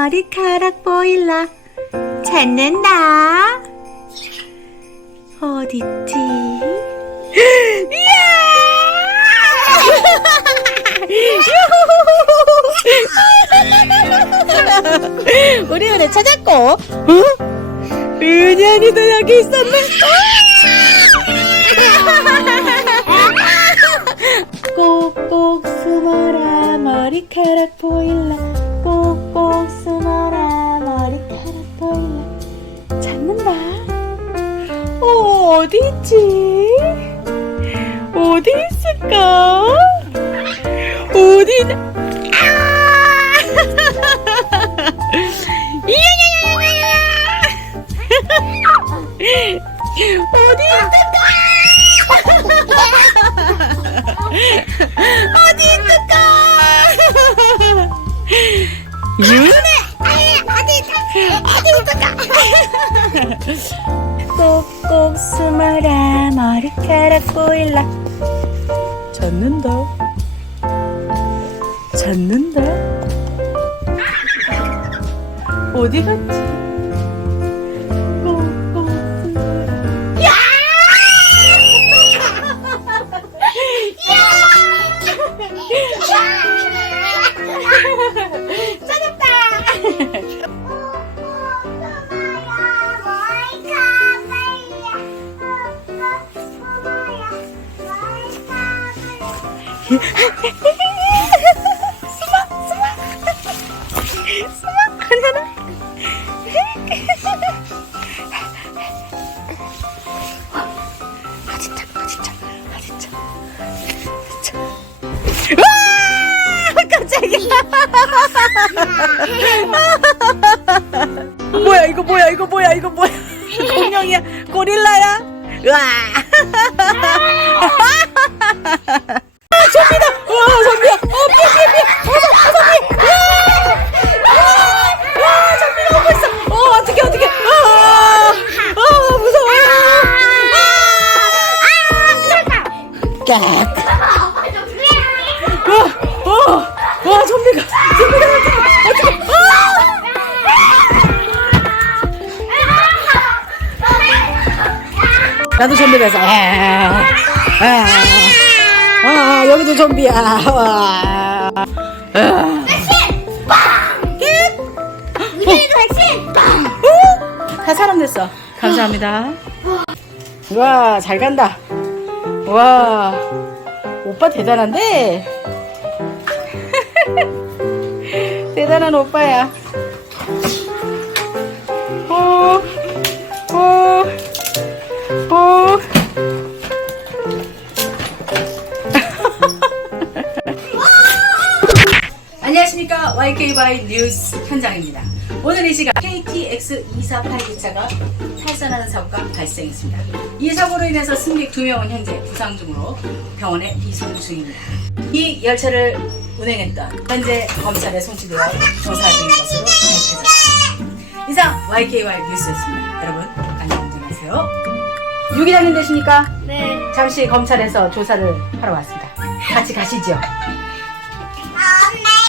머리카락 보일라 찾는다. 어딨지? 이야! 우리 은혜 찾았고, 은현이도 여기 있었네. 꼭꼭 숨어라 머리카락 보일라. 꼭꼭 숨어라 머리카락 보일라. 찾는다. 어디 있지? 어디 있을까? 어디나? 이야야야야야! 어디 있을까? 어디 있을까? 유네! 어디 있을까? 꼭꼭 숨어라 머리카락 보일라. 찾는다. 찾는다. 어디 갔지? 꼭꼭 숨어라. 야! 찾았다. 숨어 하나. 진짜. 와! 깜짝이야. 이거 뭐야? 공룡이야? 고릴라야? 으아! 좀비다! 좀비야! 피해! 좀비가 오고 있어! 어떡해! 무서워! 좀비가 어떡해! 나도 좀비 돼서 여기도 좀비야. 다 사람 됐어. 감사합니다. 와, 잘 간다. 와, 오빠 대단한데? 대단한 오빠야. 안녕하십니까. YKY 뉴스 현장입니다. 오늘 이 시간 KTX248 기차가 탈선하는 사고가 발생했습니다. 이 사고로 인해서 승객 2명은 현재 부상 중으로 병원에 이송 중입니다. 이 열차를 운행했던 현재 검찰에 송치되어 조사 중인 것으로 밝혀졌습니다. 이상 YKY 뉴스였습니다. 여러분 안녕하세요. 유 기자님 되십니까? 네. 잠시 검찰에서 조사를 하러 왔습니다. 같이 가시죠.